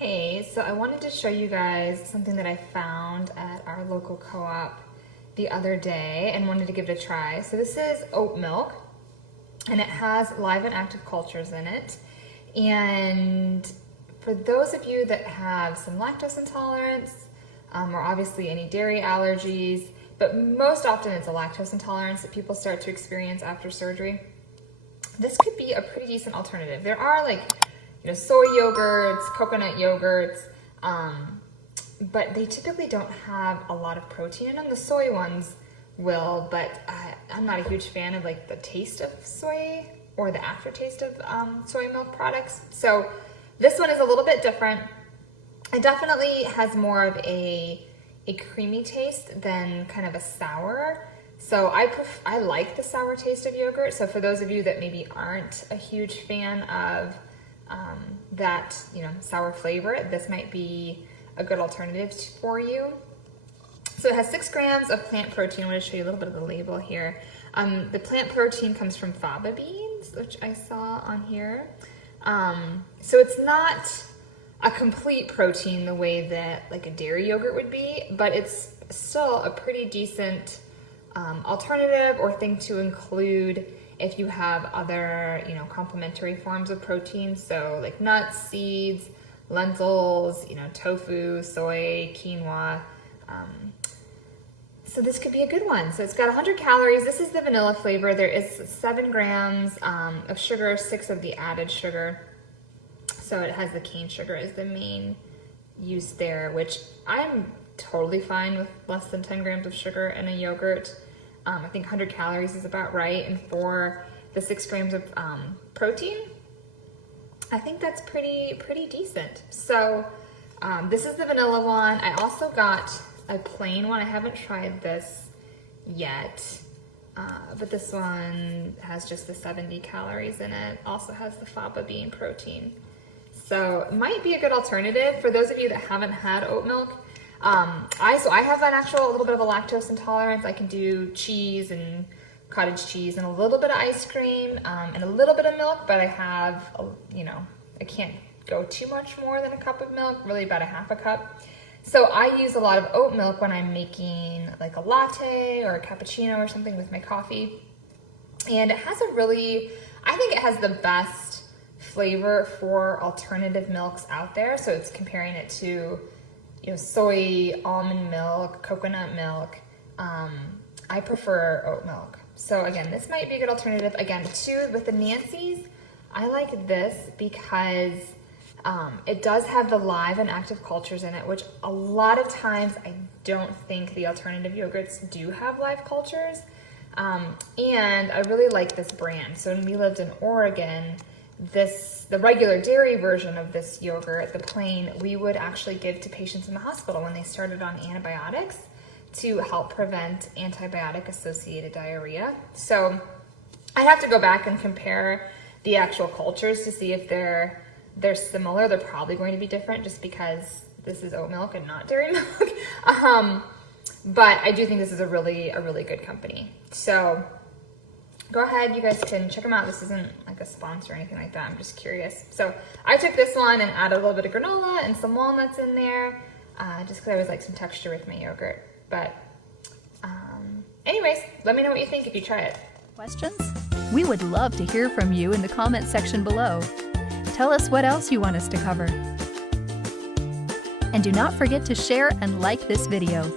Hey, so I wanted to show you guys something that I found at our local co-op the other day and wanted to give it a try. So this is oat milk and it has live and active cultures in it. And for those of you that have some lactose intolerance or obviously any dairy allergies, but most often it's a lactose intolerance that people start to experience after surgery, this could be a pretty decent alternative. There are soy yogurts, coconut yogurts, but they typically don't have a lot of protein in them. The soy ones will, but I'm not a huge fan of the taste of soy or the aftertaste of soy milk products. So this one is a little bit different. It definitely has more of a creamy taste than kind of a sour. So I like the sour taste of yogurt. So for those of you that maybe aren't a huge fan of that sour flavor, this might be a good alternative for you. So it has 6 grams of plant protein. I'm going to show you a little bit of the label here. The plant protein comes from faba beans, which I saw on here. So it's not a complete protein the way that a dairy yogurt would be, but it's still a pretty decent alternative or thing to include if you have other, complementary forms of protein. So nuts, seeds, lentils, tofu, soy, quinoa. So this could be a good one. So it's got 100 calories. This is the vanilla flavor. There is 7 grams of sugar, 6 of the added sugar. So it has the cane sugar as the main use there, which I'm totally fine with less than 10 grams of sugar in a yogurt. I think 100 calories is about right. And for the 6 grams of protein, I think that's pretty decent. So this is the vanilla one. I also got a plain one. I haven't tried this yet, but this one has just the 70 calories in it. Also has the faba bean protein. So it might be a good alternative for those of you that haven't had oat milk. I have a little bit of a lactose intolerance. I can do cheese and cottage cheese and a little bit of ice cream and a little bit of milk, but I have, I can't go too much more than a cup of milk, really about a half a cup. So I use a lot of oat milk when I'm making a latte or a cappuccino or something with my coffee. And it has I think it has the best flavor for alternative milks out there. So it's comparing it to soy, almond milk, coconut milk. I prefer oat milk. So again, this might be a good alternative. Again, too, with the Nancy's, I like this because it does have the live and active cultures in it, which a lot of times I don't think the alternative yogurts do have live cultures. And I really like this brand. So when we lived in Oregon, the regular dairy version of this yogurt, the plain, we would actually give to patients in the hospital when they started on antibiotics to help prevent antibiotic-associated diarrhea. So I have to go back and compare the actual cultures to see if they're similar. They're probably going to be different just because this is oat milk and not dairy milk. But I do think this is a really good company. So go ahead, you guys can check them out. This isn't a sponsor or anything like that. I'm just curious. So I took this one and added a little bit of granola and some walnuts in there, just because I always like some texture with my yogurt. But anyways, let me know what you think if you try it. Questions? We would love to hear from you in the comment section below. Tell us what else you want us to cover. And do not forget to share and like this video.